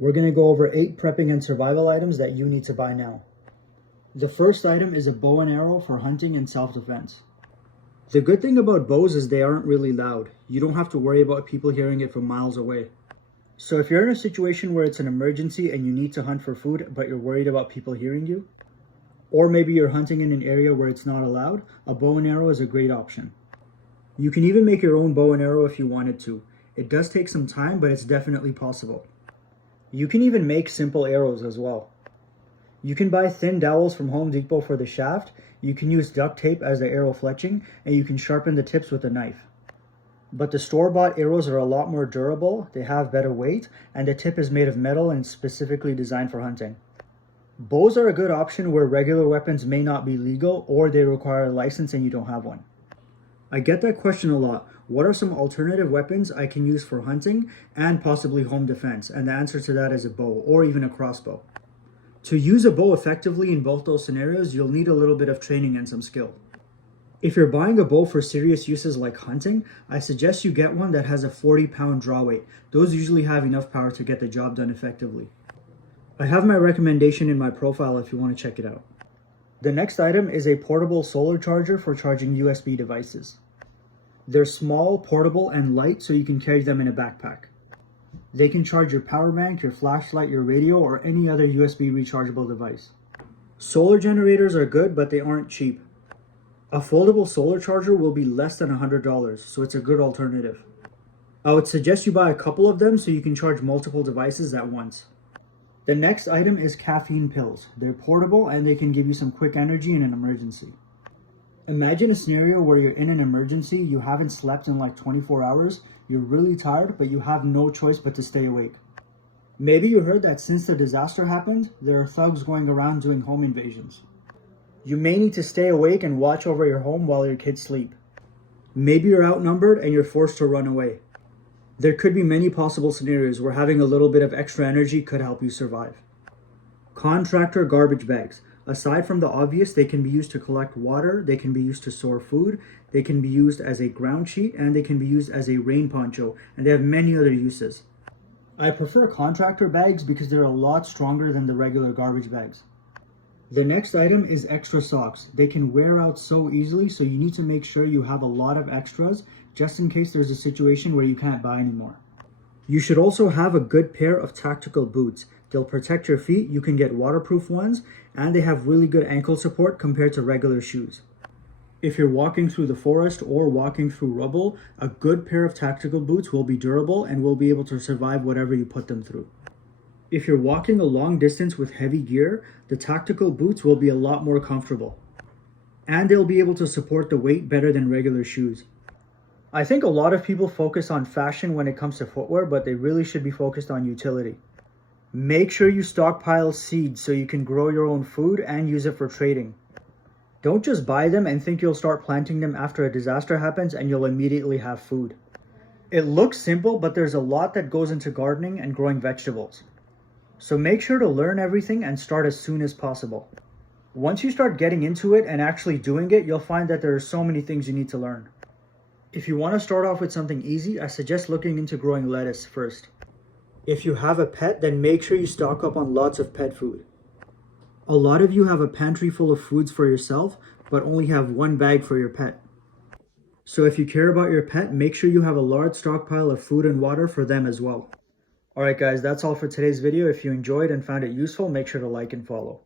We're going to go over 8 prepping and survival items that you need to buy now. The first item is a bow and arrow for hunting and self-defense. The good thing about bows is they aren't really loud. You don't have to worry about people hearing it from miles away. So if you're in a situation where it's an emergency and you need to hunt for food, but you're worried about people hearing you, or maybe you're hunting in an area where it's not allowed, a bow and arrow is a great option. You can even make your own bow and arrow if you wanted to. It does take some time, but it's definitely possible. You can even make simple arrows as well. You can buy thin dowels from Home Depot for the shaft, you can use duct tape as the arrow fletching, and you can sharpen the tips with a knife. But the store-bought arrows are a lot more durable, they have better weight, and the tip is made of metal and specifically designed for hunting. Bows are a good option where regular weapons may not be legal or they require a license and you don't have one. I get that question a lot. What are some alternative weapons I can use for hunting and possibly home defense? And the answer to that is a bow or even a crossbow. To use a bow effectively in both those scenarios, you'll need a little bit of training and some skill. If you're buying a bow for serious uses like hunting, I suggest you get one that has a 40-pound draw weight. Those usually have enough power to get the job done effectively. I have my recommendation in my profile if you want to check it out. The next item is a portable solar charger for charging USB devices. They're small, portable, and light so you can carry them in a backpack. They can charge your power bank, your flashlight, your radio, or any other USB rechargeable device. Solar generators are good, but they aren't cheap. A foldable solar charger will be less than $100, so it's a good alternative. I would suggest you buy a couple of them so you can charge multiple devices at once. The next item is caffeine pills. They're portable and they can give you some quick energy in an emergency. Imagine a scenario where you're in an emergency, you haven't slept in like 24 hours, you're really tired, but you have no choice but to stay awake. Maybe you heard that since the disaster happened, there are thugs going around doing home invasions. You may need to stay awake and watch over your home while your kids sleep. Maybe you're outnumbered and you're forced to run away. There could be many possible scenarios where having a little bit of extra energy could help you survive. Contractor garbage bags. Aside from the obvious, they can be used to collect water, they can be used to store food, they can be used as a ground sheet, and they can be used as a rain poncho, and they have many other uses. I prefer contractor bags because they're a lot stronger than the regular garbage bags. The next item is extra socks. They can wear out so easily, so you need to make sure you have a lot of extras just in case there's a situation where you can't buy anymore. You should also have a good pair of tactical boots. They'll protect your feet, you can get waterproof ones, and they have really good ankle support compared to regular shoes. If you're walking through the forest or walking through rubble, a good pair of tactical boots will be durable and will be able to survive whatever you put them through. If you're walking a long distance with heavy gear, the tactical boots will be a lot more comfortable. And they'll be able to support the weight better than regular shoes. I think a lot of people focus on fashion when it comes to footwear, but they really should be focused on utility. Make sure you stockpile seeds so you can grow your own food and use it for trading. Don't just buy them and think you'll start planting them after a disaster happens and you'll immediately have food. It looks simple, but there's a lot that goes into gardening and growing vegetables. So make sure to learn everything and start as soon as possible. Once you start getting into it and actually doing it, you'll find that there are so many things you need to learn. If you want to start off with something easy, I suggest looking into growing lettuce first. If you have a pet, then make sure you stock up on lots of pet food. A lot of you have a pantry full of foods for yourself, but only have one bag for your pet. So if you care about your pet, make sure you have a large stockpile of food and water for them as well. Alright guys, that's all for today's video. If you enjoyed and found it useful, make sure to like and follow.